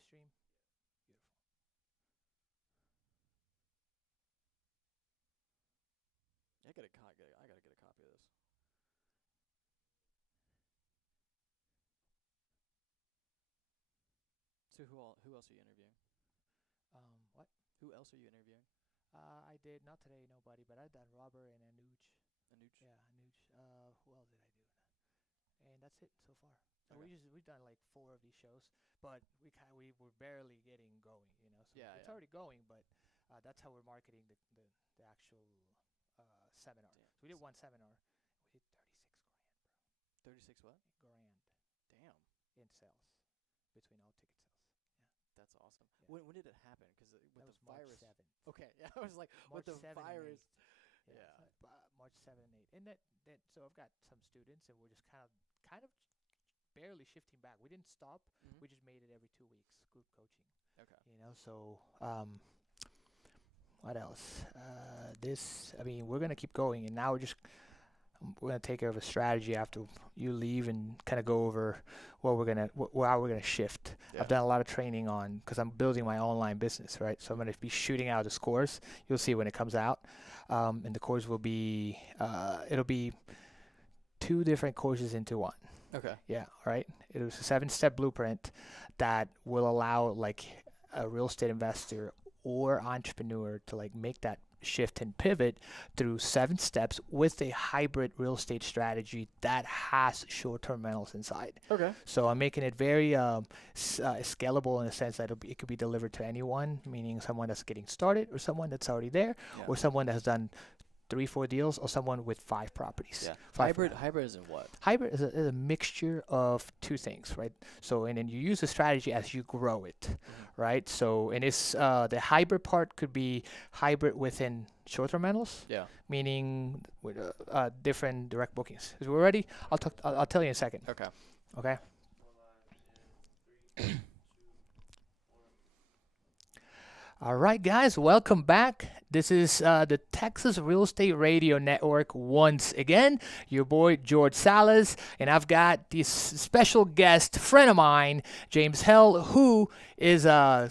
stream? Beautiful. I gotta get a copy of this. So who else are you interviewing? What? Who else are you interviewing? I did not today, nobody, but I done Robert and Anuj. Anuj? Yeah, Anuj. Who else did I do? And that's it so far. So Okay. we've done like 4 of these shows, but we were barely getting going, you know. So Yeah, it's yeah. already going, but that's how we're marketing the actual seminar. Damn. So we did one seminar. We did 36 grand, 36 what? bro. Grand Damn. in sales between all ticket sales. That's awesome. Yeah. When did it happen? Because with That the was March virus. 7th. Okay, yeah, I was like, March with the 7 virus. and 8. Yeah. Yeah. March 7 and 8. And that so I've got some students, and we're just kind of barely shifting back. We didn't stop. Mhm. We just made it every 2 weeks, group coaching. Okay. You know, so what else? We're gonna keep going, and now we're gonna take care of a strategy after you leave and kind of go over how we're gonna shift. Yeah. I've done a lot of training on because I'm building my online business, right? So I'm gonna be shooting out the scores. You'll see when it comes out, and the course will be it'll be 2 different courses into one. Okay. Yeah, right. It was a 7-step blueprint that will allow like a real estate investor or entrepreneur to like make that shift and pivot through 7 steps with a hybrid real estate strategy that has short-term rentals inside. Okay. So I'm making it very scalable in the sense that it could be delivered to anyone, meaning someone that's getting started or someone that's already there Yeah. or someone that has done 3-4 deals or someone with 5 properties. Yeah. 5 Hybrid is in what? Hybrid is a mixture of 2 things, right? So, and then you use the strategy as you grow it, right? So, and it's the hybrid part could be hybrid within short-term rentals, Yeah. meaning with different direct bookings. Is we ready? I'll tell you in a second. Okay. Okay. All right, guys, welcome back. This is the Texas Real Estate Radio Network once again. Your boy, George Salas, and I've got this special guest friend of mine, James Hale, who is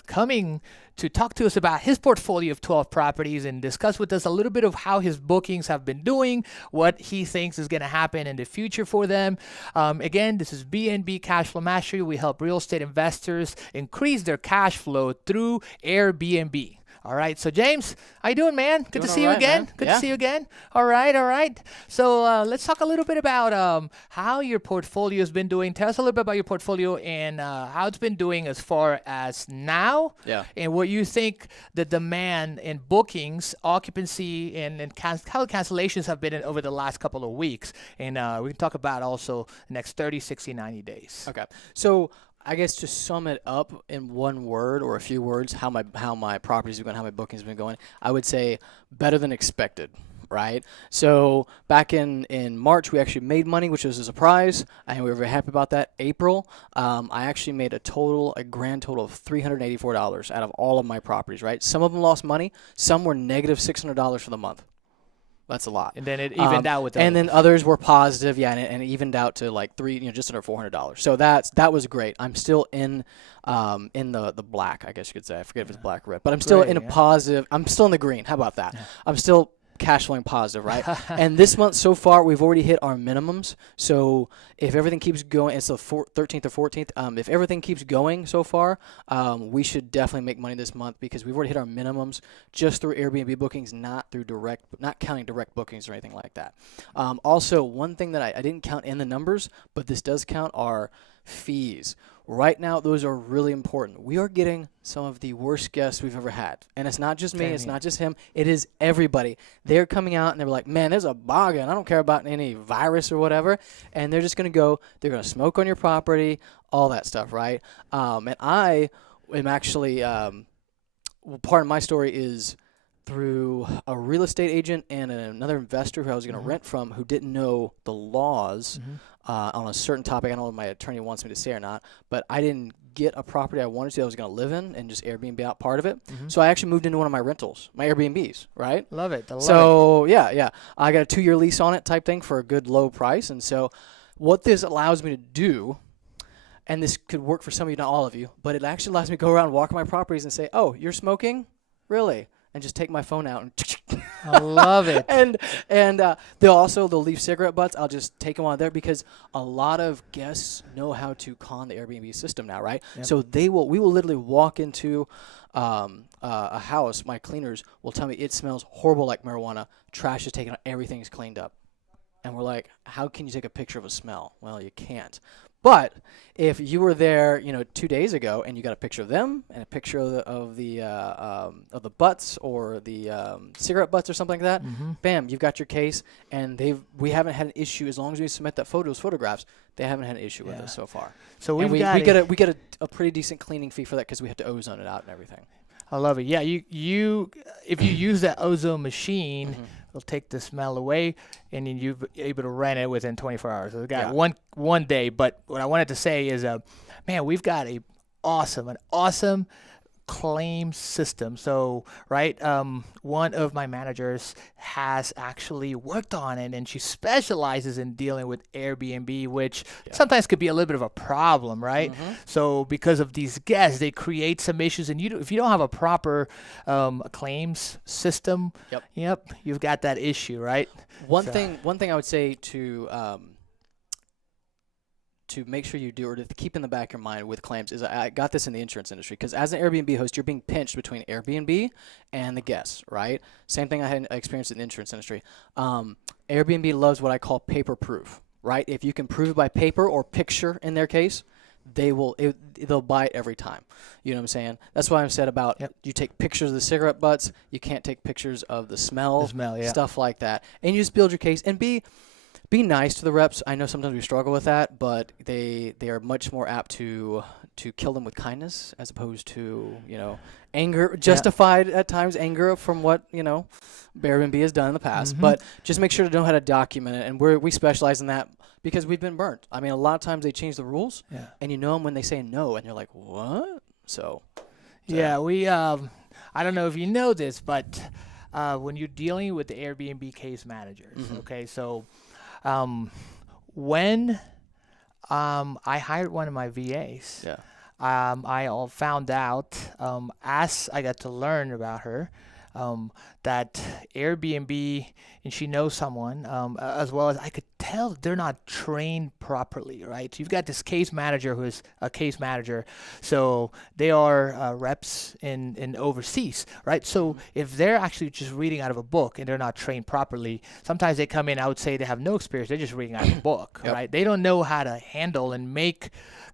coming to talk to us about his portfolio of 12 properties and discuss with us a little bit of how his bookings have been doing, what he thinks is going to happen in the future for them. Again, this is BNB Cashflow Mastery. We help real estate investors increase their cash flow through Airbnb. All right, so James, how you doing, man? Good to see you again. Man. Good Yeah. to see you again. All right. So let's talk a little bit about how your portfolio has been doing. Tell us a little bit about your portfolio and how it's been doing as far as now. Yeah. And what you think the demand in bookings, occupancy, and how cancellations have been over the last couple of weeks. And we can talk about also the next 30, 60, 90 days. Okay. So I guess to sum it up in one word or a few words, how my properties have been, how my bookings have been going, I would say better than expected, right? So back in March, we actually made money, which was a surprise, and we were very happy about that. April, I actually made a grand total of $384 out of all of my properties, right? Some of them lost money. Some were negative $600 for the month. That's a lot. And then it evened out with the and then others were positive, yeah, and it evened out to like just under $400. So that was great. I'm still in the black, I guess you could say. I forget if it's black or red, but I'm still in a positive. I'm still in the green. How about that? Yeah. I'm still cash flowing positive, right? And this month so far, we've already hit our minimums. So if everything keeps going, it's the 13th or 14th. If everything keeps going so far, we should definitely make money this month because we've already hit our minimums just through Airbnb bookings, not counting direct bookings or anything like that. Also, one thing that I didn't count in the numbers, but this does count, are fees. Right now, those are really important. We are getting some of the worst guests we've ever had. And it's not just me. It's not just him. It is everybody. They're coming out and they're like, man, there's a bug and I don't care about any virus or whatever. And they're just going to go, they're going to smoke on your property, all that stuff, right? And I am actually, part of my story is through a real estate agent and another investor who I was going to rent from who didn't know the laws on a certain topic. I don't know if my attorney wants me to say or not, but I didn't get a property I wanted to that I was going to live in and just Airbnb out part of it. So I actually moved into one of my rentals, my Airbnbs, right? Love it. Yeah. I got a 2-year lease on it type thing for a good low price. And so what this allows me to do and this could work for some of you, not all of you, but it actually allows me to go around, walk my properties, and say, "Oh, you're smoking? Really?" And just take my phone out and I love it. and they'll leave cigarette butts. I'll just take them on there because a lot of guests know how to con the Airbnb system now, right? Yep. So we will literally walk into a house. My cleaners will tell me it smells horrible like marijuana. Trash is taken out. Everything's cleaned up. And we're like, how can you take a picture of a smell? Well, you can't. But if you were there, 2 days ago, and you got a picture of them and a picture of the butts or the cigarette butts or something like that, bam, you've got your case. And we haven't had an issue as long as we submit that photographs. They haven't had an issue with us so far. So we get a pretty decent cleaning fee for that because we have to ozone it out and everything. I love it. Yeah, you if you use that ozone machine, it'll take the smell away, and then you're able to rent it within 24 hours. So we got one day. But what I wanted to say is, man, we've got an awesome claim system. So, right, one of my managers has actually worked on it, and she specializes in dealing with Airbnb, which sometimes could be a little bit of a problem, right? So because of these guests, they create some issues, and if you don't have a proper claims system, you've got that issue, right? One thing I would say to make sure you do, or to keep in the back of your mind with claims, is I got this in the insurance industry, because as an Airbnb host, you're being pinched between Airbnb and the guests, right? Same thing I had experienced in the insurance industry. Airbnb loves what I call paper proof, right? If you can prove it by paper or picture in their case, they'll buy it every time. You know what I'm saying? That's why I've said about you take pictures of the cigarette butts, you can't take pictures of the smell, stuff like that. And you just build your case and be nice to the reps. I know sometimes we struggle with that, but they are much more apt to kill them with kindness as opposed to, anger, justified at times anger from what, Airbnb has done in the past. But just make sure to know how to document it. And we specialize in that because we've been burnt. I mean, a lot of times they change the rules and you know them when they say no and you're like, what? So yeah, we, I don't know if you know this, but when you're dealing with the Airbnb case managers, okay, so when I hired one of my VAs, I all found out as I got to learn about her that Airbnb, and she knows someone, as well as I could tell they're not trained properly, right? So you've got this case manager who is a case manager, so they are reps in overseas, right? So if they're actually just reading out of a book and they're not trained properly, sometimes they come in, I would say they have no experience, they're just reading out of a book, right? They don't know how to handle and make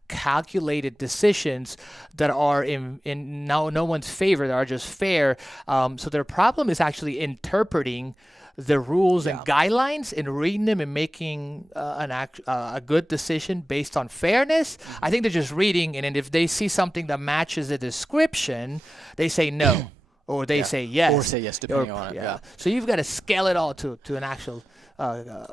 calculated decisions that are in no one's favor, that are just fair. So their problem is actually interpreting the rules and guidelines and reading them and making a good decision based on fairness. I think they're just reading, and then if they see something that matches the description, they say no. Or they say yes. Or say yes, depending on it. So you've got to scale it all to an actual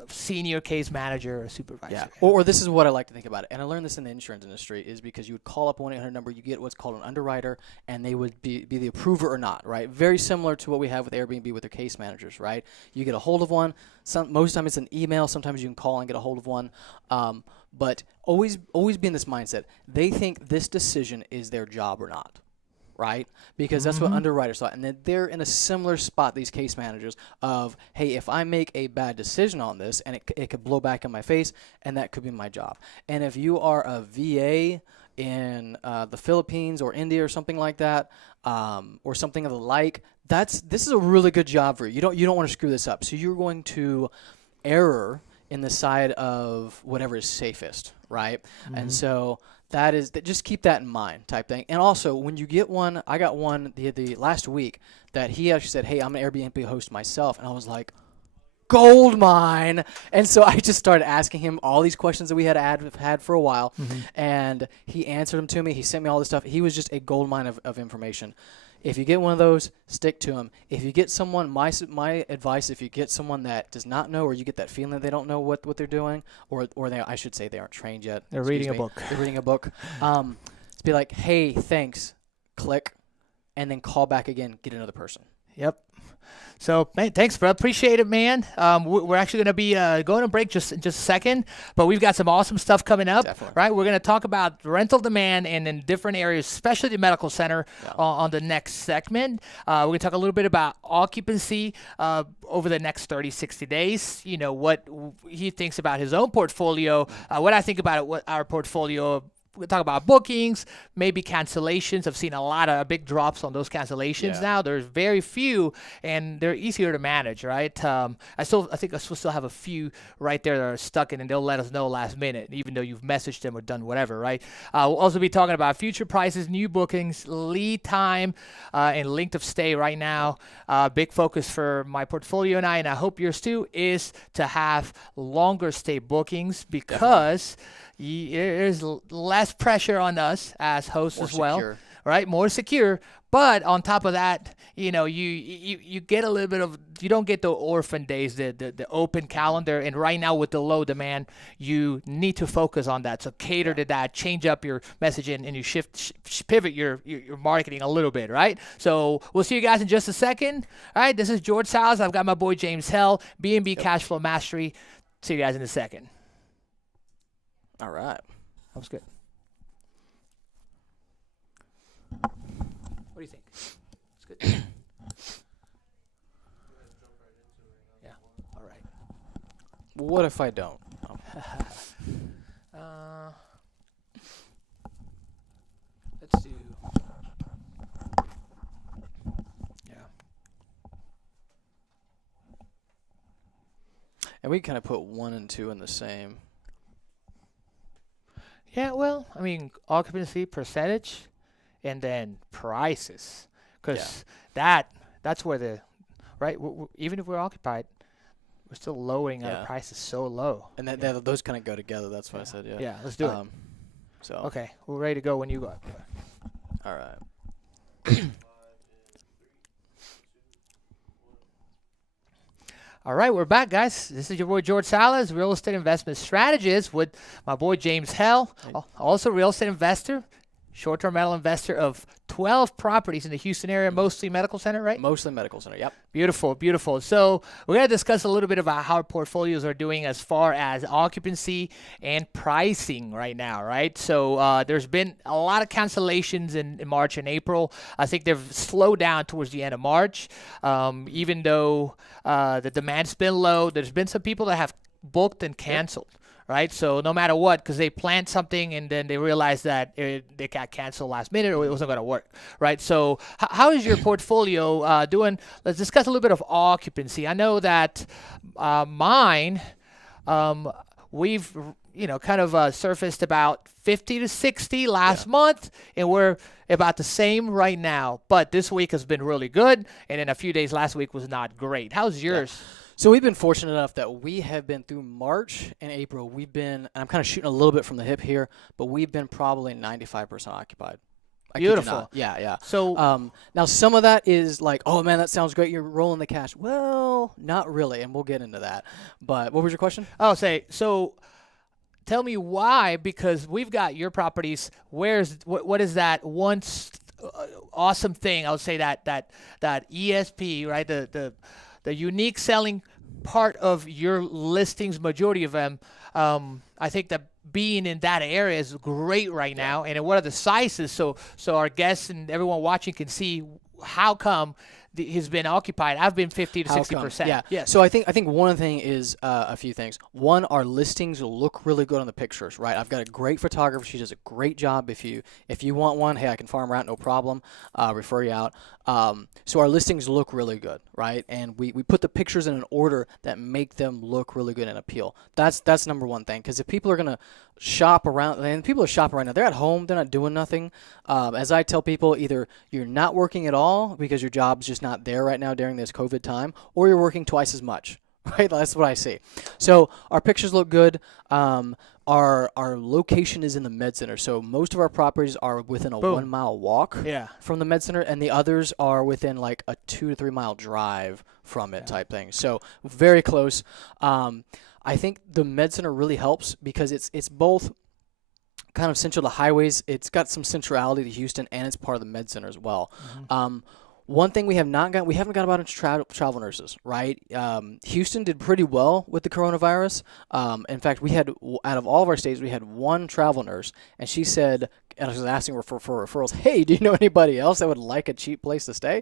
senior case manager or supervisor. Yeah. Or this is what I like to think about it. And I learned this in the insurance industry, is because you would call up a 1-800 number, you get what's called an underwriter, and they would be the approver or not, right? Very similar to what we have with Airbnb with their case managers, right? You get a hold of one. Most of the time it's an email. Sometimes you can call and get a hold of one. But always be in this mindset. They think this decision is their job or not. Right? Because that's what underwriters thought. And then they're in a similar spot, these case managers, of, hey, if I make a bad decision on this, and it could blow back in my face, and that could be my job. And if you are a VA in the Philippines or India or something like that, or something of the like, this is a really good job for you. You don't want to screw this up. So you're going to err in the side of whatever is safest, right? And so just keep that in mind, type thing. And also, when you get one, I got one the last week that he actually said, hey, I'm an Airbnb host myself. And I was like, gold mine. And so I just started asking him all these questions that we had for a while. And he answered them to me. He sent me all this stuff. He was just a gold mine of information. If you get one of those, stick to them. If you get someone, my advice, if you get someone that does not know, or you get that feeling that they don't know what they're doing, or I should say they aren't trained yet. They're reading a book. They're reading a book. To be like, hey, thanks, click, and then call back again, get another person. Yep. So, man, thanks, bro. Appreciate it, man. We're actually going to be going to break just in just a second, but we've got some awesome stuff coming up, Definitely. right? We're going to talk about rental demand and in different areas, especially the medical center, on the next segment. We're going to talk a little bit about occupancy over the next 30, 60 days. You know, what he thinks about his own portfolio, what I think about it, what our portfolio. We'll talk about bookings, maybe cancellations. I've seen a lot of big drops on those cancellations now. There's very few, and they're easier to manage, right? I think I still have a few right there that are stuck in, and they'll let us know last minute, even though you've messaged them or done whatever, right? We'll also be talking about future prices, new bookings, lead time, and length of stay right now. Big focus for my portfolio and I hope yours too, is to have longer stay bookings because there's less pressure on us as hosts More as well, secure. right? More secure. But on top of that, you know, you get a little bit of, you don't get the orphan days, the open calendar. And right now with the low demand, you need to focus on that. So cater to that, change up your messaging, and you pivot your marketing a little bit, right? So we'll see you guys in just a second. All right, this is George Salas. I've got my boy James Hale, B&B Cashflow Mastery. See you guys in a second. All right. That was good. What do you think? It's good. Yeah. All right. What if I don't? Oh. Let's do. Yeah. And we kind of put 1 and 2 in the same. Yeah, well, I mean, occupancy percentage and then prices. Because that's where the, right, even if we're occupied, we're still lowering our prices so low. And those kind of go together. That's what I said, Yeah, let's do it. So. Okay, we're ready to go when you go. All right. All right, we're back, guys. This is your boy George Salas, real estate investment strategist with my boy James Hale, also real estate investor, short-term rental investor of 12 properties in the Houston area, mostly medical center, right? Mostly medical center, yep. Beautiful, beautiful. So we're going to discuss a little bit about how our portfolios are doing as far as occupancy and pricing right now, right? So there's been a lot of cancellations in March and April. I think they've slowed down towards the end of March. Even though the demand's been low, there's been some people that have booked and canceled. Right, so no matter what, because they planned something and then they realized that they got canceled last minute or it wasn't going to work, right? So how is your portfolio doing? Let's discuss a little bit of occupancy. I know that mine, we've kind of surfaced about 50 to 60 last month, and we're about the same right now. But this week has been really good, and then a few days last week was not great. How's yours? Yeah. So we've been fortunate enough that we have been through March and April. We've been, and I'm kind of shooting a little bit from the hip here, but we've been probably 95% occupied. Beautiful. Yeah. So now some of that is like, oh man, that sounds great. You're rolling the cash. Well, not really, and we'll get into that. But what was your question? So tell me why, because we've got your properties. What is that one awesome thing? I would say that ESP, right? The unique selling part of your listings, majority of them, I think that being in that area is great right now. And what are the sizes? So our guests and everyone watching can see how come he's been occupied. I've been 50 to 60%. Yeah. So I think one thing is a few things. One, our listings look really good on the pictures, right? I've got a great photographer. She does a great job. If you want one, hey, I can farm her out, no problem. Refer you out. So our listings look really good, right? And we put the pictures in an order that make them look really good and appeal. That's number one thing. Because if people are gonna shop around, and people are shopping right now, they're at home, they're not doing nothing. As I tell people, either you're not working at all because your job's just not there right now during this COVID time, or you're working twice as much, right? That's what I see. So our pictures look good. Our location is in the med center, so most of our properties are within a 1 mile walk from the med center, and the others are within like a 2 to 3 mile drive from it type thing. So very close. I think the med center really helps because it's both kind of central to highways. It's got some centrality to Houston, and it's part of the med center as well. One thing we haven't got about travel nurses, right? Houston did pretty well with the coronavirus. In fact, we had, out of all of our states, we had one travel nurse, and she said, and I was asking her for referrals, hey, do you know anybody else that would like a cheap place to stay?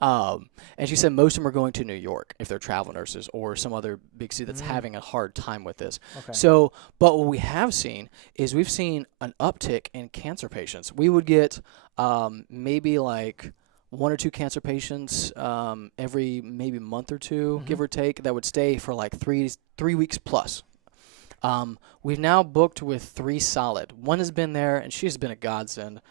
And she said most of them are going to New York if they're travel nurses, or some other big city that's having a hard time with this. Okay. So, but what we have seen is we've seen an uptick in cancer patients. We would get maybe like 1 or 2 cancer patients every maybe month or two, give or take, that would stay for like 3 weeks plus. We've now booked with 3 solid. One has been there, and she's been a godsend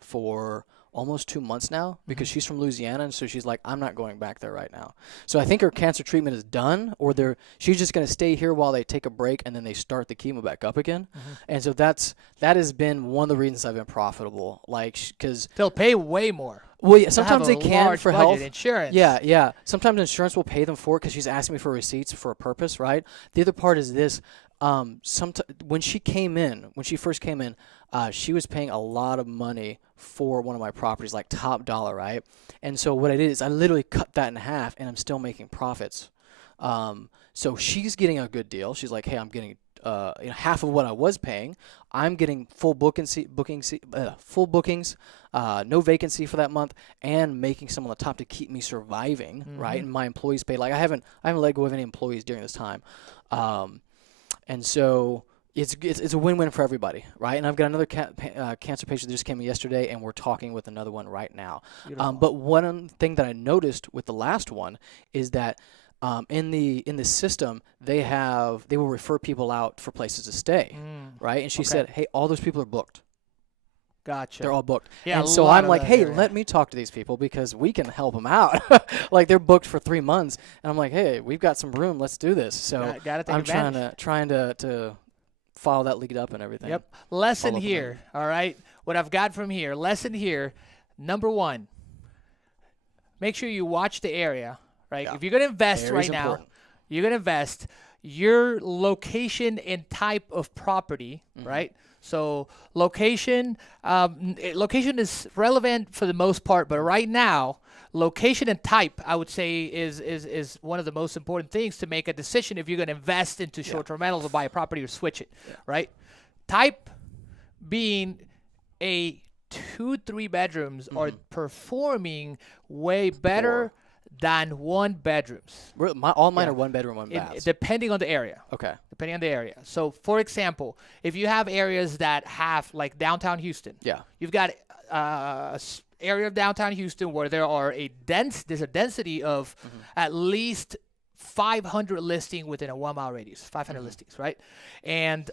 for almost 2 months now, because she's from Louisiana, and so she's like, I'm not going back there right now. So I think her cancer treatment is done, or she's just going to stay here while they take a break, and then they start the chemo back up again. And so that has been one of the reasons I've been profitable, like, because they'll pay way more. Well, yeah, sometimes they can for health insurance. Yeah. Sometimes insurance will pay them for it because she's asking me for receipts for a purpose, right? The other part is this: when she first came in, she was paying a lot of money for one of my properties, like top dollar, right? And so what I did is I literally cut that in half, and I'm still making profits. So she's getting a good deal. She's like, hey, I'm getting half of what I was paying. I'm getting full bookings, no vacancy for that month, and making some on the top to keep me surviving, right? And my employees paid. Like I haven't let go of any employees during this time, and so it's a win-win for everybody, right? And I've got another cancer patient that just came in yesterday, and we're talking with another one right now. But one thing that I noticed with the last one is that in the system, they will refer people out for places to stay, right? And she said, hey, all those people are booked. Gotcha. They're all booked. Yeah, and so I'm like, hey, area. let me talk to these people because we can help them out. Like they're booked for 3 months, and I'm like, hey, we've got some room. Let's do this. So gotta take I'm advantage. trying to follow that lead up and everything. Yep. Lesson here. All right. What I've got from here. Lesson here. Number 1. Make sure you watch the area. Right. Yeah. If you're gonna invest Area's right important. now, you're gonna invest your location and type of property. Right. So location is relevant for the most part, but right now, location and type, I would say, is one of the most important things to make a decision if you're going to invest into short-term rentals or buy a property or switch it, right? Type being a 2-3 bedrooms are performing way better than 1 bedrooms. All mine are 1 bedroom, 1 bath. Depending on the area. Okay. Depending on the area. So, for example, if you have areas that have, like downtown Houston, you've got area of downtown Houston where there's a density of at least 500 listings within a 1 mile radius, 500 listings, right? And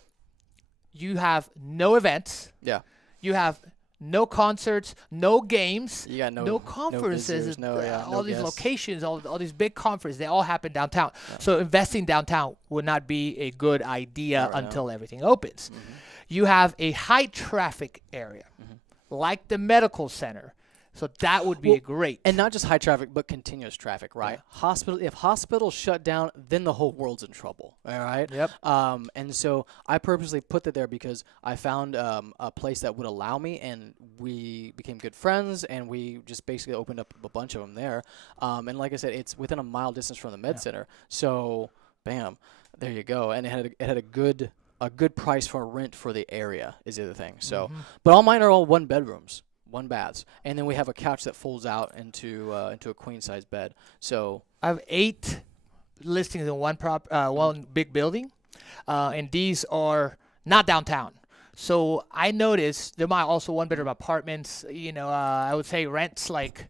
you have no events. Yeah. You have no concerts, no games, you got no conferences, no visitors, all these locations, all these big conferences, they all happen downtown. So investing downtown would not be a good idea until everything opens. You have a high traffic area, like the medical center. So that would be great. And not just high traffic, but continuous traffic, right? If hospitals shut down, then the whole world's in trouble, all right? Yep. And so I purposely put that there because I found a place that would allow me, and we became good friends, and we just basically opened up a bunch of them there. And like I said, it's within a mile distance from the med center. So, bam, there you go. And it had a good price for rent for the area is the other thing. So, but all mine are all 1 bedrooms. 1 baths, and then we have a couch that folds out into a queen size bed. So I have 8 listings in one big building, and these are not downtown. So I noticed there might also 1 bedroom apartments. I would say rent's like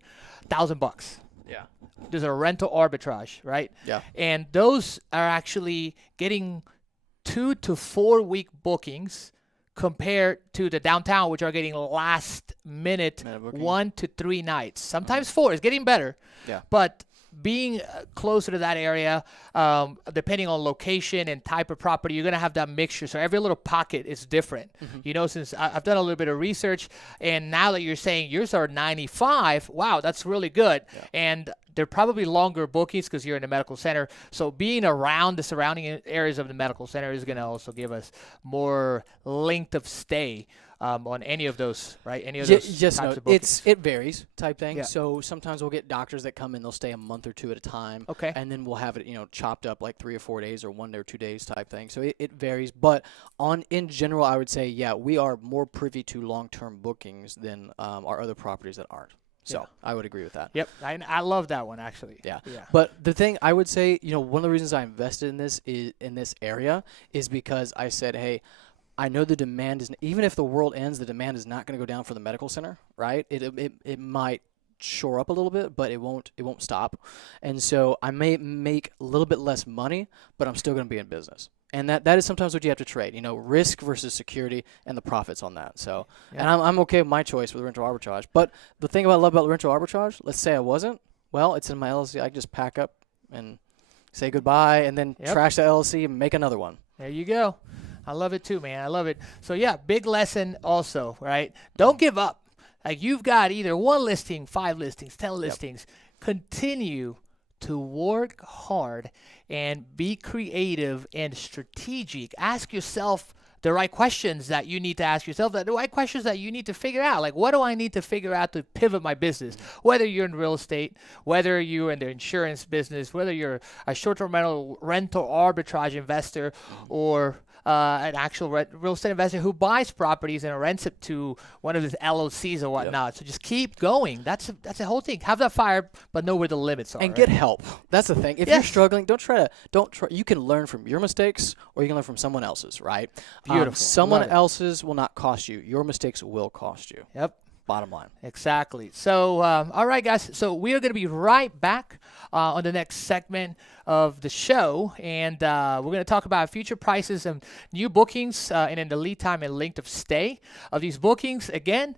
$1,000. Yeah, there's a rental arbitrage, right? Yeah, and those are actually getting 2 to 4 week bookings, compared to the downtown, which are getting last minute 1 to 3 nights, sometimes 4. It's getting better. Yeah. But being closer to that area, depending on location and type of property, you're going to have that mixture. So every little pocket is different. Since I've done a little bit of research, and now that you're saying yours are 95, wow, that's really good. Yeah. And they're probably longer bookings because you're in a medical center. So being around the surrounding areas of the medical center is going to also give us more length of stay on any of those, right? Any of those Yes, types no, of bookings. it varies type thing. Yeah. So sometimes we'll get doctors that come in, they'll stay a month or two at a time, Okay. and then we'll have it, chopped up like 3 or 4 days or 1 day or 2 days type thing. So it varies, but in general, I would say we are more privy to long-term bookings than our other properties that aren't. So Yeah. I would agree with that. Yep. I love that one actually. Yeah. Yeah. But the thing I would say, one of the reasons I invested in this area is because I said, hey, I know the demand is, even if the world ends, the demand is not going to go down for the medical center, right? It might shore up a little bit, but it won't stop. And so I may make a little bit less money, but I'm still going to be in business. And that is sometimes what you have to trade, risk versus security and the profits on that. So, Yeah. and I'm okay with my choice with rental arbitrage. But the thing I love about rental arbitrage, let's say I wasn't, well, it's in my LLC. I can just pack up and say goodbye and then trash the LLC and make another one. There you go. I love it too, man. I love it. So yeah, big lesson also, right? Don't give up. Like you've got either 1 listing, 5 listings, 10 listings. Continue to work hard and be creative and strategic. Ask yourself the right questions that you need to ask yourself, the right questions that you need to figure out. Like, what do I need to figure out to pivot my business? Whether you're in real estate, whether you're in the insurance business, whether you're a short-term rental arbitrage investor, or an actual real estate investor who buys properties and rents it to one of his LLCs or whatnot. So just keep going. That's the whole thing. Have that fire, but know where the limits are. And get help. That's the thing. If you're struggling, don't try. You can learn from your mistakes, or you can learn from someone else's. Right? Beautiful. Someone else's will not cost you. Your mistakes will cost you. Yep. Bottom line. Exactly. So, all right, guys. So we are going to be right back on the next segment of the show, and we're going to talk about future prices and new bookings, and then the lead time and length of stay of these bookings. Again,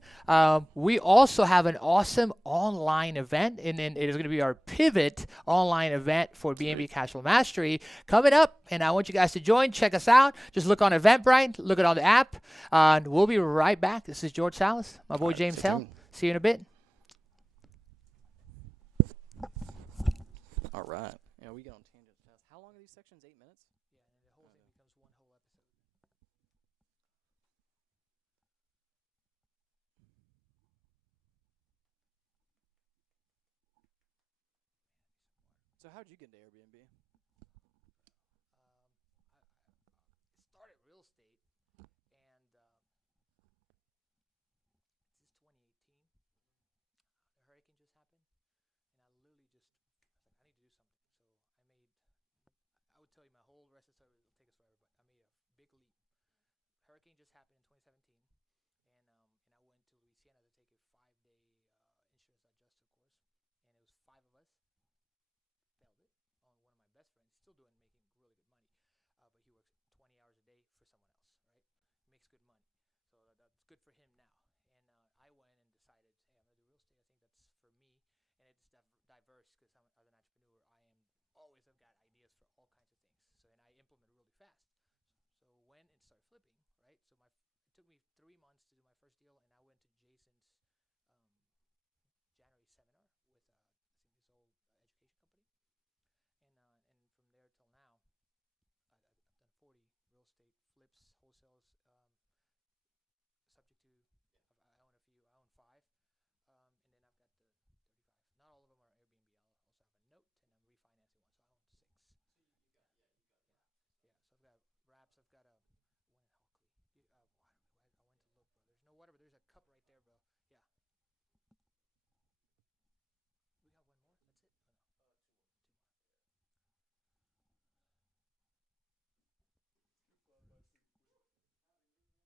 we also have an awesome online event, and then it is going to be our pivot online event for B&B Cashflow Mastery coming up, and I want you guys to join. Check us out. Just look on Eventbrite, look it on the app, and we'll be right back. This is George Salas, my boy James Hale. See you in a bit. All right. Yeah, we get on tangents fast. How long are these sections? 8 minutes? Yeah, and the whole thing becomes one whole episode. So how'd you get into Airbnb? I started real estate, and this is 2018. The hurricane just happened, and I literally just I was like, I need to do something. So I would tell you my whole rest of the story. It'll take us forever, but I made a big leap. Hurricane just happened in 2017, and I went to Louisiana to take a 5-day insurance adjuster course, and it was 5 of us. Failed it on one of my best friends. He's still making really good money, but he works 20 hours a day for someone else, right? He makes good money, so that's good for him now. And I went and decided, hey, I'm gonna do real estate. I think that's for me, and it's diverse because as an entrepreneur, always have got ideas for all kinds of things. So and I implement really fast. So went and started flipping, right? So it took me 3 months to do my first deal, and I went to Jason's January seminar with I think his old education company. And from there till now, I've done 40 real estate flips, wholesales, subject to. I own a few. I own 5, and then I've got the 35. Not all of them are Airbnb. I'll also have a note, and I'm refinancing one, so I own 6. Yeah. So I've got wraps. I've got one in Hockley. I went to look, bro. There's no water, but there's a cup right there, bro. Yeah. We got one more. That's it. Oh, no. 2 more.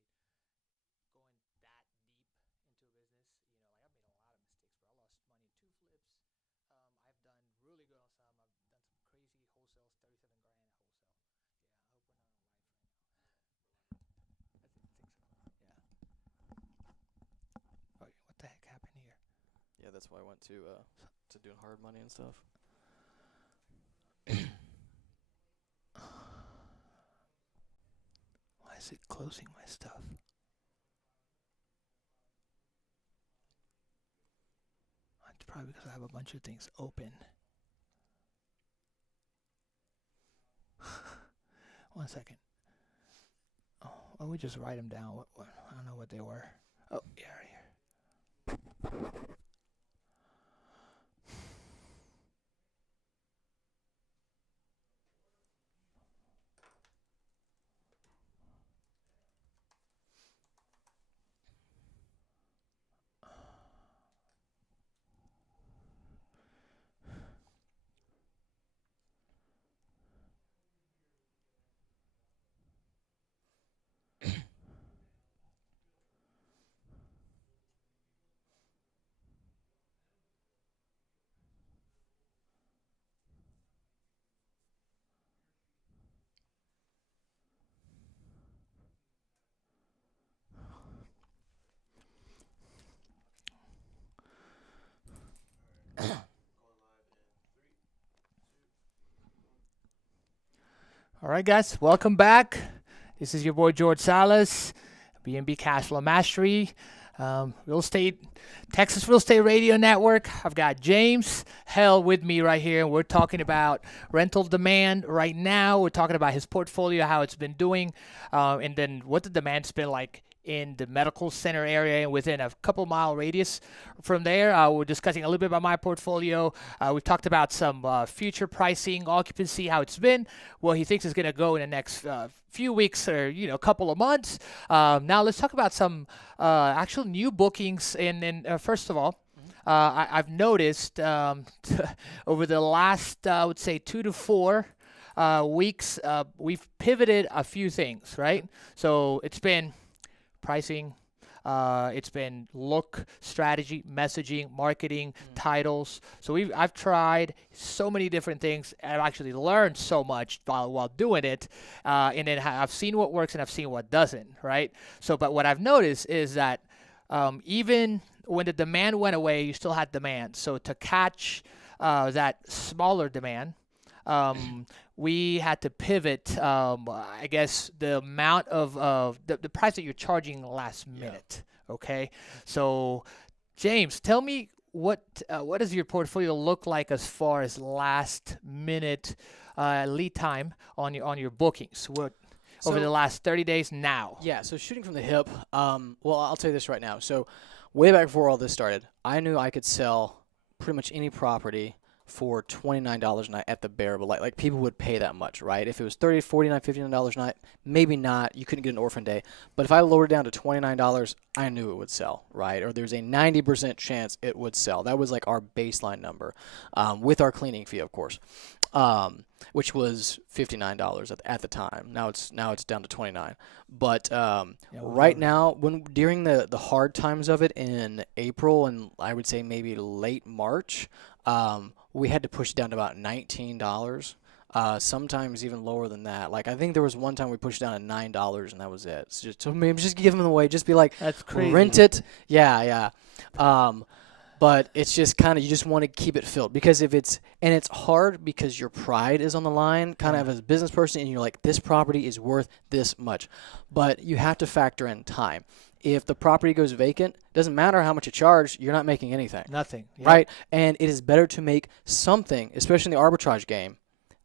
estate, going that deep into a business, like I've made a lot of mistakes, bro. I lost money in 2 flips. I've done really good on some. I've done some crazy wholesales, 37 grand at wholesale. Yeah, I hope we're not on live right now. I think so. Yeah. Oh, what the heck happened here? Yeah, that's why I went to doing hard money and stuff. Why is it closing my stuff? It's probably because I have a bunch of things open. 1 second. Oh, well, we just write them down. What? I don't know what they were. Oh, yeah, right here. All right, guys, welcome back. This is your boy George Salas, B&B Cashflow Mastery, real estate, Texas Real Estate Radio Network. I've got James Hale with me right here, and we're talking about rental demand right now. We're talking about his portfolio, how it's been doing, and then what the demand's been like in the medical center area and within a couple mile radius from there. We're discussing a little bit about my portfolio. We've talked about some future pricing, occupancy, how it's been, what he thinks is going to go in the next few weeks or a couple of months. Now let's talk about some actual new bookings. And first of all, I've noticed over the last, I would say, 2 to 4 weeks, we've pivoted a few things, right? So it's been pricing, it's been look, strategy, messaging, marketing, titles. So I've tried so many different things, and I've actually learned so much while doing it, and then I've seen what works and I've seen what doesn't, right? So, but what I've noticed is that even when the demand went away, you still had demand. So to catch that smaller demand, we had to pivot, I guess, the amount of the price that you're charging last minute. Okay, so James, tell me what does your portfolio look like as far as last minute lead time on your bookings? Over the last 30 days now? Yeah, so shooting from the hip. Well, I'll tell you this right now. So way back before all this started, I knew I could sell pretty much any property for $29 a night at the bare, but like people would pay that much, right? If it was $30, $49, $59 a night, maybe not. You couldn't get an orphan day. But if I lowered it down to $29, I knew it would sell, right? Or there's a 90% chance it would sell. That was like our baseline number, with our cleaning fee, of course, which was $59 at the time. Now it's down to $29. But right now, during the hard times of it in April and I would say maybe late March, we had to push it down to about $19. Sometimes even lower than that. Like I think there was one time we pushed it down to $9 and that was it. So maybe just give them away. Just be like, that's crazy. Rent it. Yeah. But it's just kind of, you just want to keep it filled because it's hard because your pride is on the line kind of as a business person and you're like, this property is worth this much. But you have to factor in time. If the property goes vacant, doesn't matter how much you charge, you're not making anything. Nothing. Yep. Right? And it is better to make something, especially in the arbitrage game,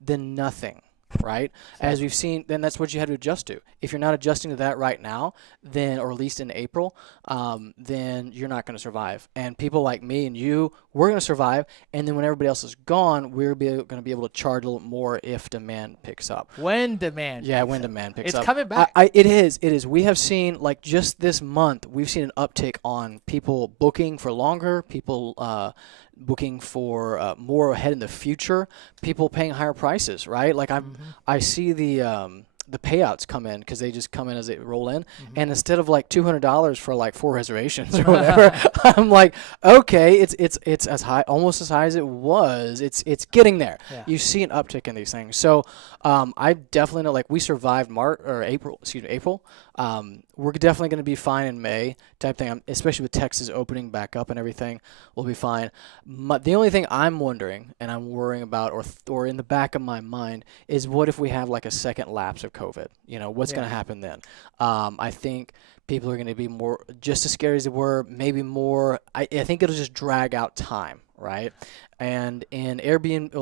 than nothing. Right? Exactly. As we've seen, then that's what you had to adjust to. If you're not adjusting to that right now, then, or at least in April, then you're not going to survive. And people like me and you, we're going to survive. And then when everybody else is gone, we're going to be able to charge a little more if demand picks up. When demand picks up. It's coming back. It is. We have seen, like just this month, we've seen an uptick on people booking for longer, people booking for more ahead in the future, people paying higher prices, right? Like I see the the payouts come in because they just come in as they roll in, and instead of like $200 for like 4 reservations or whatever, I'm like, okay, it's as high, almost as high as it was. It's getting there. Yeah. You see an uptick in these things. So I definitely know, like, we survived April. We're definitely going to be fine in May type thing. Especially with Texas opening back up and everything, we'll be fine. The only thing I'm wondering and I'm worrying about, or in the back of my mind, is what if we have like a second lapse of COVID? You know, what's going to happen then? I think people are going to be just as scared as they were, maybe more. I think it'll just drag out time, right? And in Airbnb,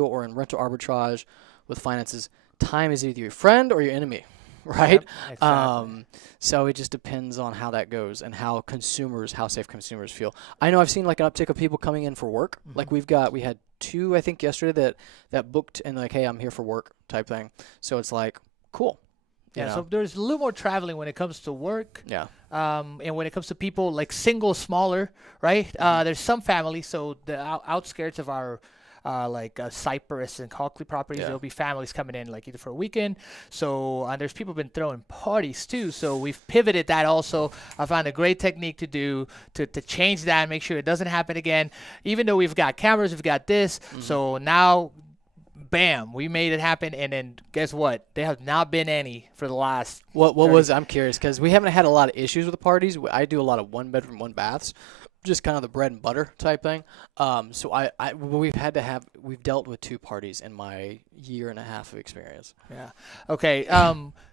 or in rental arbitrage with finances, time is either your friend or your enemy, right? Yep, exactly. So it just depends on how that goes and how safe consumers feel. I know I've seen like an uptick of people coming in for work. Like we had 2, I think, yesterday that booked and like, hey, I'm here for work type thing. So it's like, cool. Yeah, so there's a little more traveling when it comes to work. Yeah. And when it comes to people like single, smaller, right? There's some families, so the outskirts of our Cypress and Hockley properties, there'll be families coming in like either for a weekend. So there's people been throwing parties too. So we've pivoted that also. I found a great technique to do to change that and make sure it doesn't happen again. Even though we've got cameras, we've got this. So now, bam, we made it happen. And then guess what? There have not been any for the last. I'm curious because we haven't had a lot of issues with the parties. I do a lot of 1-bedroom, 1-baths. Just kind of the bread and butter type thing. So we've dealt with 2 parties in my 1.5 years of experience. Yeah. Okay.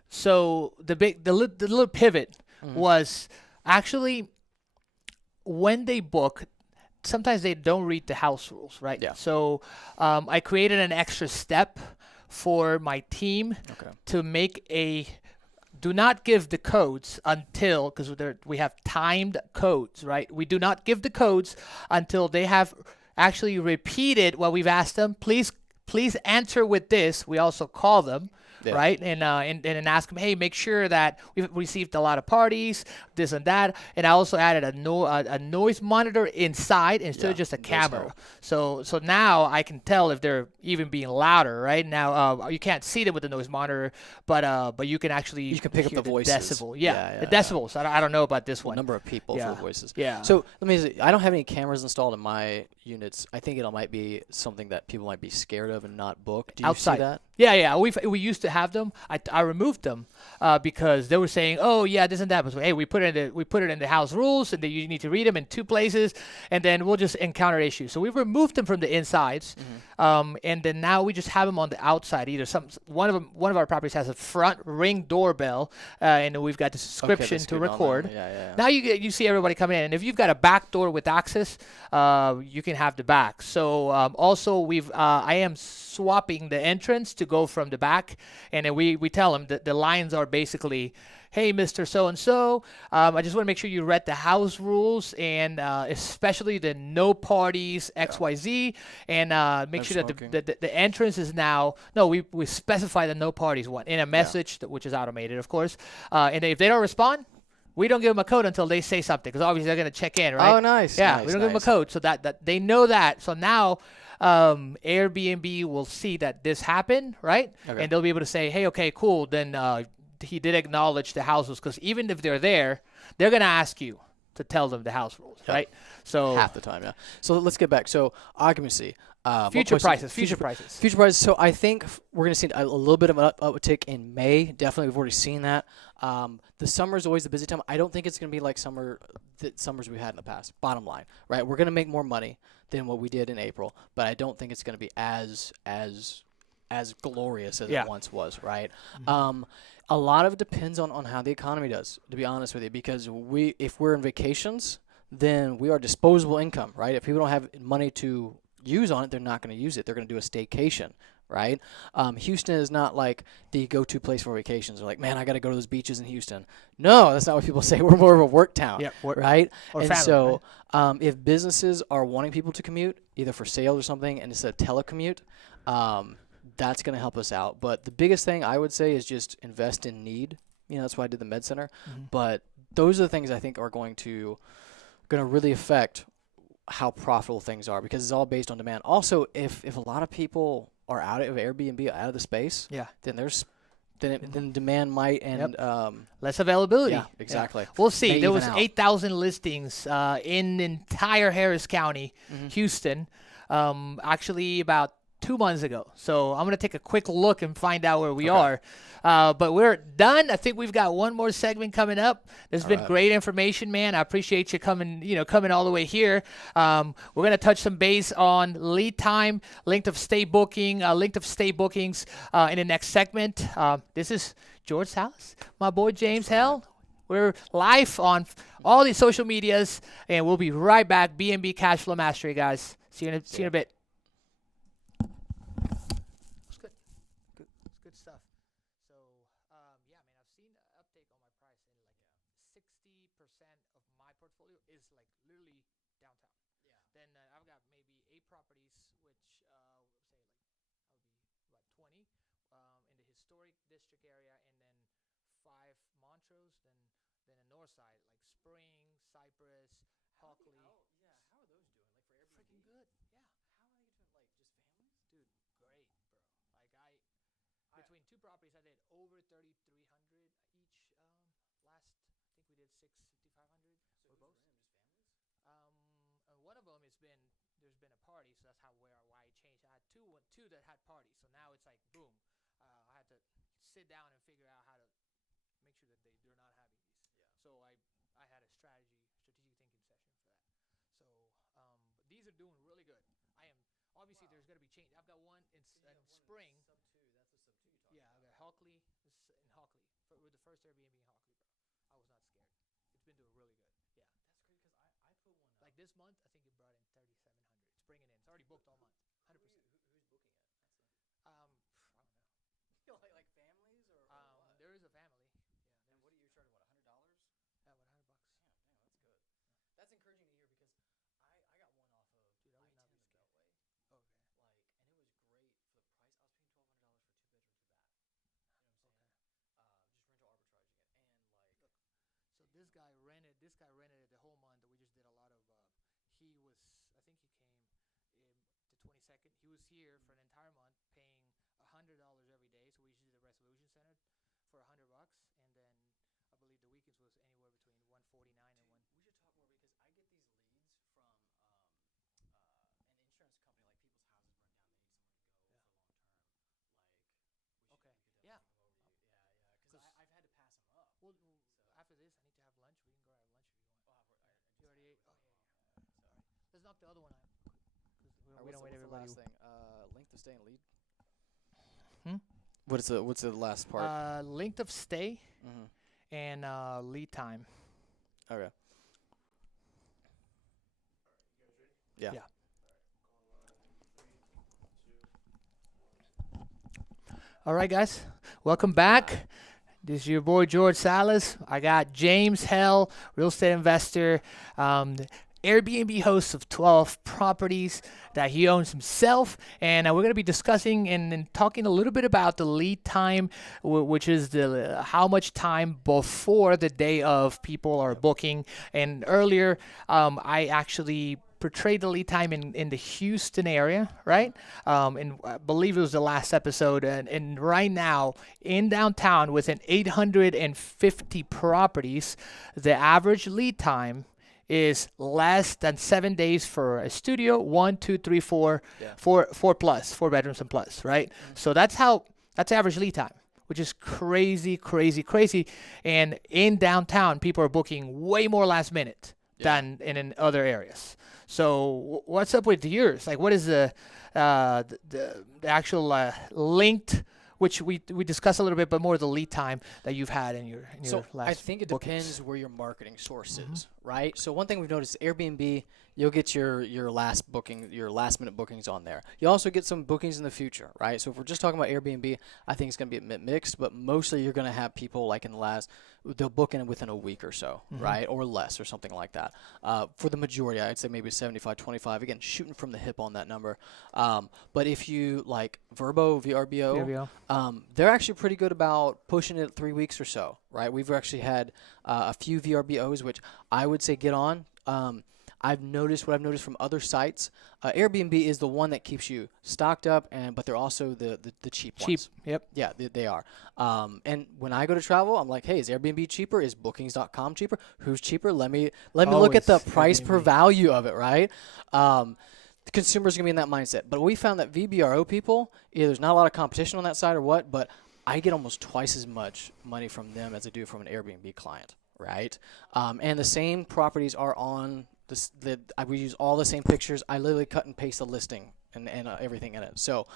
So the little pivot was actually when they book, sometimes they don't read the house rules, right? Yeah. So I created an extra step for my team to make do not give the codes until, because we have timed codes, right? We do not give the codes until they have actually repeated what we've asked them. Please answer with this. We also call them, right? And ask them, hey, make sure that we've received a lot of parties, this and that. And I also added a noise monitor inside instead of just a camera. So now I can tell if they're even being louder, right? Now you can't see them with the noise monitor, but you can actually pick up the voices. Decibel. The decibels. I don't know about this one. The number of people for the voices. Yeah. So let me say, I don't have any cameras installed in my units. I think it might be something that people might be scared of and not book. Do you Outside. see that? Yeah. We used to have them. I removed them because they were saying, oh yeah, this and that. But hey, we put it in the house rules, and then you need to read them in 2 places, and then we'll just encounter issues. So we removed them from the insides, and then now we just have them on the outside. Either one of our properties has a front Ring doorbell, and we've got the subscription to record. Now you see everybody coming in, and if you've got a back door with access, you can have the back. So also I am swapping the entrance to go from the back, and then we tell them that the lines are basically, hey, Mr. So-and-so, I just want to make sure you read the house rules, and especially the no parties, XYZ, and make sure that the entrance is now, we specify the no parties one in a message, which is automated, of course, and if they don't respond, we don't give them a code until they say something, because obviously they're going to check in, right? Oh, nice. Yeah, nice, we don't give them a code, so that they know that. So now Airbnb will see that this happened, right? Okay. And they'll be able to say, hey, okay, cool, then he did acknowledge the house rules, because even if they're there, they're going to ask you to tell them the house rules, right? So half the time, yeah. So let's get back. So occupancy. Future prices. So I think we're going to see a little bit of an uptick in May. Definitely, we've already seen that. The summer is always the busy time. I don't think it's going to be like the summers we've had in the past. Bottom line, right? We're going to make more money than what we did in April, but I don't think it's going to be as glorious as it once was, right? Mm-hmm. A lot of it depends on how the economy does, to be honest with you, because if we're in vacations, then we are disposable income, right? If people don't have money to use on it, they're not going to use it. They're going to do a staycation, right? Houston is not like the go-to place for vacations. They're like, man, I got to go to those beaches in Houston. No, that's not what people say. We're more of a work town, right? Or and family, so right? If businesses are wanting people to commute, either for sales or something, and it's a telecommute, that's going to help us out. But the biggest thing I would say is just invest in need. That's why I did the med center. Mm-hmm. But those are the things I think are going to really affect how profitable things are, because it's all based on demand. Also, if a lot of people are out of Airbnb, out of the space, then there's then demand might and less availability. Yeah, exactly. We'll see. There was out. 8,000 listings in the entire Harris County, Houston, actually about 2 months ago. So I'm going to take a quick look and find out where we are. But we're done. I think we've got one more segment coming up. There's been great information, man. I appreciate you coming all the way here. We're going to touch some base on lead time, length of stay bookings in the next segment. This is George Salas, my boy James Hale. We're live on all these social medias, and we'll be right back. B&B Cashflow Mastery, guys. See you in a bit. Last thing, length of stay and lead. What's the last part? Length of stay and lead time. Okay. Yeah. All right, guys. Welcome back. This is your boy George Salas. I got James Hale, real estate investor, Airbnb host of 12 properties that he owns himself. And we're going to be discussing and talking a little bit about the lead time, which is the how much time before the day of people are booking. And earlier, I actually portrayed the lead time in the Houston area, right? And I believe it was the last episode. And right now, in downtown, within 850 properties, the average lead time is less than 7 days for a studio, 1, 2, 3, 4, 4 plus, 4 bedrooms and plus, right? So that's average lead time, which is crazy. And in downtown, people are booking way more last minute than in other areas. So what's up with yours? Like, what is the actual linked, which we discussed a little bit, but more the lead time that you've had in your last I think it bookings. depends where your marketing source is, right? So one thing we've noticed, Airbnb, you'll get your last minute bookings on there. You also get some bookings in the future, right? So if we're just talking about Airbnb, I think it's going to be a bit mixed, but mostly you're going to have people like they'll book in within a week or so, right? Or less or something like that. For the majority, I'd say maybe 75-25. Again, shooting from the hip on that number. But if you like VRBO, they're actually pretty good about pushing it 3 weeks or so, right? We've actually had a few VRBOs, which I would say get on. I've noticed what I've noticed from other sites. Airbnb is the one that keeps you stocked up, but they're also the cheap ones. Yep. Yeah, they are. And when I go to travel, I'm like, hey, is Airbnb cheaper? Is Bookings.com cheaper? Who's cheaper? Let me look at the Always price per Airbnb. value of it, right? The consumer's gonna be in that mindset. But we found that VBRO people, either there's not a lot of competition on that side or what, but I get almost twice as much money from them as I do from an Airbnb client, right? And the same properties are on we use all the same pictures. I literally cut and paste the listing and everything in it. So,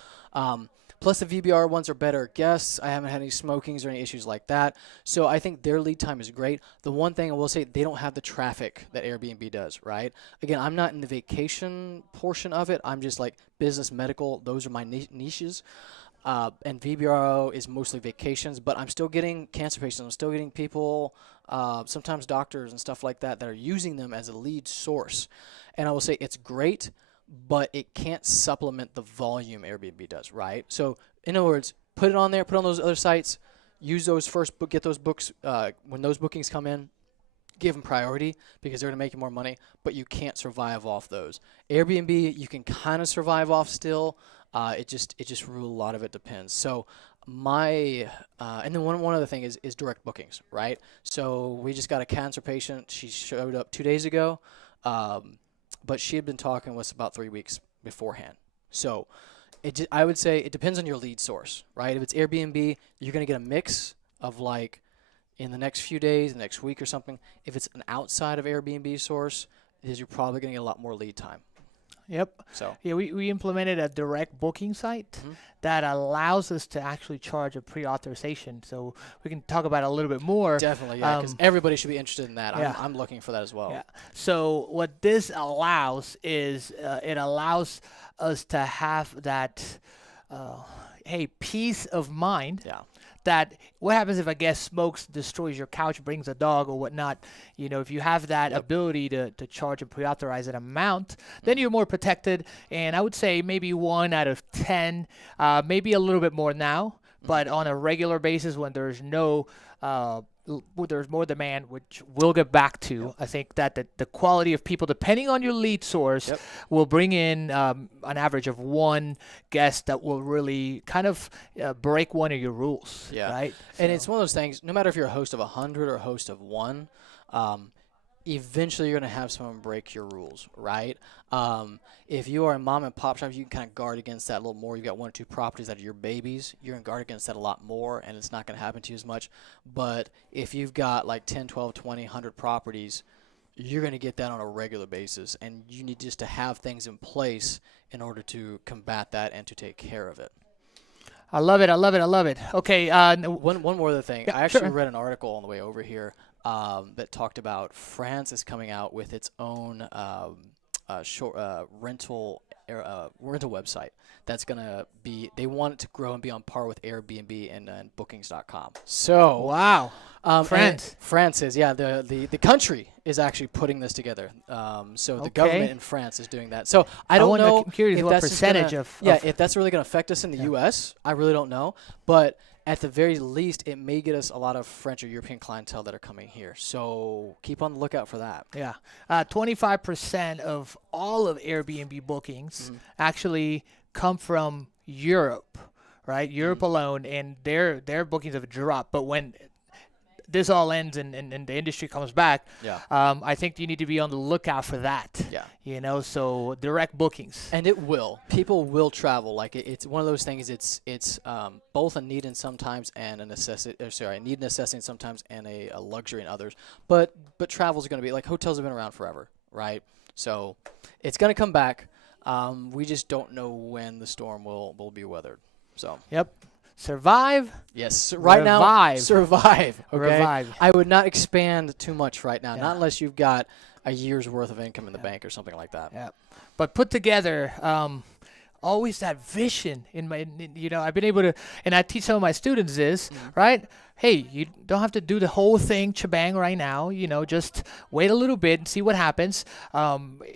plus the VBR ones are better guests. I haven't had any smokings or any issues like that. So I think their lead time is great. The one thing I will say, they don't have the traffic that Airbnb does, right? Again, I'm not in the vacation portion of it. I'm just like business, medical. Those are my niches. And VBRO is mostly vacations, but I'm still getting cancer patients. I'm still getting people, sometimes doctors and stuff like that are using them as a lead source. And I will say it's great, but it can't supplement the volume Airbnb does, right? So in other words, put it on there, put it on those other sites, use those first, get those books, when those bookings come in, give them priority because they're going to make you more money, but you can't survive off those. Airbnb, you can kind of survive off still. It just a lot of it depends. So and then one other thing is direct bookings, right? So we just got a cancer patient. She showed up 2 days ago, but she had been talking with us about 3 weeks beforehand. So I would say it depends on your lead source, right? If it's Airbnb, you're going to get a mix of like in the next few days, the next week or something. If it's an outside of Airbnb source, you're probably going to get a lot more lead time. Yep. So yeah, we implemented a direct booking site that allows us to actually charge a pre-authorization. So we can talk about it a little bit more. Definitely, yeah, because everybody should be interested in that. Yeah. I'm looking for that as well. Yeah. So what this allows is it allows us to have that peace of mind. Yeah. That what happens if a guest smokes, destroys your couch, brings a dog or whatnot? You know, if you have that ability to charge and pre-authorize an amount, then you're more protected. And I would say maybe 1 out of 10, maybe a little bit more now, but on a regular basis when there's there's more demand, which we'll get back to. I think that the quality of people, depending on your lead source, will bring in an average of one guest that will really kind of break one of your rules. Yeah. Right. And it's one of those things, no matter if you're a host of 100 or a host of 1, eventually you're going to have someone break your rules, right? If you are a mom and pop shop, you can kind of guard against that a little more. You've got 1 or 2 properties that are your babies. You're going to guard against that a lot more, and it's not going to happen to you as much. But if you've got like 10, 12, 20, 100 properties, you're going to get that on a regular basis, and you need just to have things in place in order to combat that and to take care of it. I love it. I love it. I love it. Okay. One more other thing. Yeah, I actually sure. read an article on the way over here that talked about France is coming out with its own rental website that's going to be, they want it to grow and be on par with Airbnb and Bookings.com. So wow. France is, the country is actually putting this together. So the government in France is doing that. So I don't know. I'm curious if what that's percentage if that's really going to affect us in the U.S. I really don't know. But at the very least, it may get us a lot of French or European clientele that are coming here. So keep on the lookout for that. Yeah. 25% of all of Airbnb bookings actually come from Europe, right? Europe alone, and their bookings have dropped. But when this all ends and the industry comes back, I think you need to be on the lookout for that. Yeah. You know, so direct bookings. And it will. People will travel. Like it's one of those things. It's both a need and sometimes and a necessity. A need and necessity sometimes and a luxury in others. But travel is going to be like hotels have been around forever, right? So it's going to come back. We just don't know when the storm will be weathered. So. Yep. Survive. Yes. Right now, survive. Okay. Revive. I would not expand too much right now, Yeah. not unless you've got a year's worth of income in the bank or something like that. Yeah. But put together, always that vision in my, I've been able to, and I teach some of my students this, right? Hey, you don't have to do the whole thing shebang right now. Just wait a little bit and see what happens.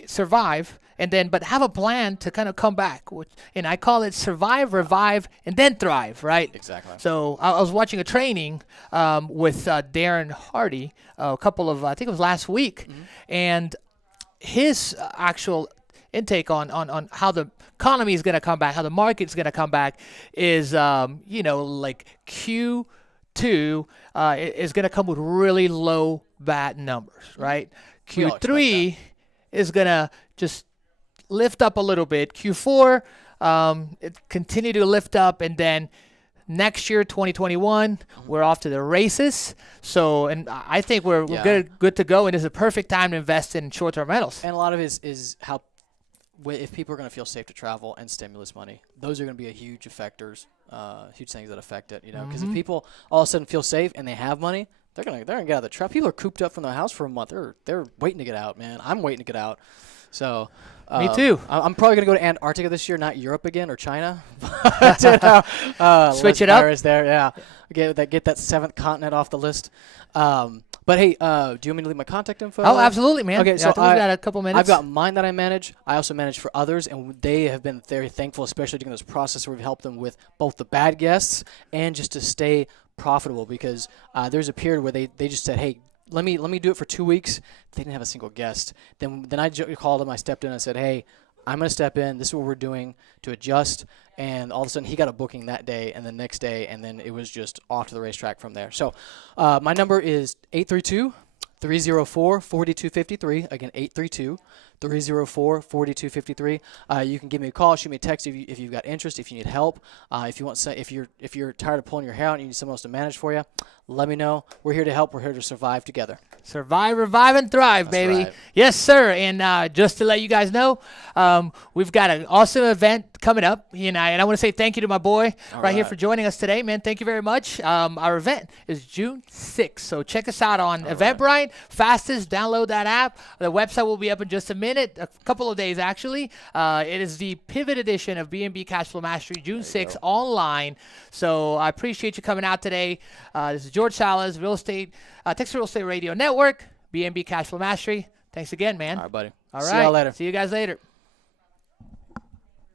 Survive, and then, but have a plan to kind of come back. And I call it survive, revive, and then thrive, right? Exactly. So I was watching a training with Darren Hardy a couple of, I think it was last week, and his actual intake on how the economy is going to come back, how the market's going to come back is, like Q2 is going to come with really low bat numbers, right? We all expect Q3 is going to just lift up a little bit. Q4, it continue to lift up, and then next year, 2021, we're off to the races. So, and I think we're good to go, and it's a perfect time to invest in short-term rentals. And a lot of it is how, if people are going to feel safe to travel and stimulus money, those are going to be a huge effectors, huge things that affect it. Because if people all of a sudden feel safe and they have money, they're gonna get out of the trap. People are cooped up from their house for a month. They're waiting to get out, man. I'm waiting to get out. So. Me too. I'm probably going to go to Antarctica this year, not Europe again or China. Switch it up. There, yeah. Get that seventh continent off the list. But hey, do you want me to leave my contact info? Oh, absolutely, man. Okay, Yeah, so we've got a couple minutes. I've got mine that I manage. I also manage for others, and they have been very thankful, especially during this process where we've helped them with both the bad guests and just to stay profitable, because there's a period where they just said, hey, let me do it for 2 weeks. They didn't have a single guest. Then I called him. I stepped in. I said, hey, I'm going to step in. This is what we're doing to adjust. And all of a sudden, he got a booking that day and the next day, and then it was just off to the racetrack from there. So my number is 832-304-4253. Again, 832-304-4253. You can give me a call, shoot me a text if you've got interest, if you need help, if you're tired of pulling your hair out and you need someone else to manage for you. Let me know. We're here to help. We're here to survive together. Survive, revive, and thrive, That's baby. right. Yes, sir. And just to let you guys know, we've got an awesome event coming up. And I want to say thank you to my boy right here for joining us today, man. Thank you very much. Our event is June 6th. So check us out on Eventbrite. Fastest, download that app. The website will be up in just a minute, a couple of days, actually. It is the Pivot Edition of B&B Cashflow Mastery, June 6th, online. So I appreciate you coming out today. This is George Salas, Texas Real Estate Radio Network, B&B Cashflow Mastery. Thanks again, man. All right, buddy. All right. See y'all later. See you guys later.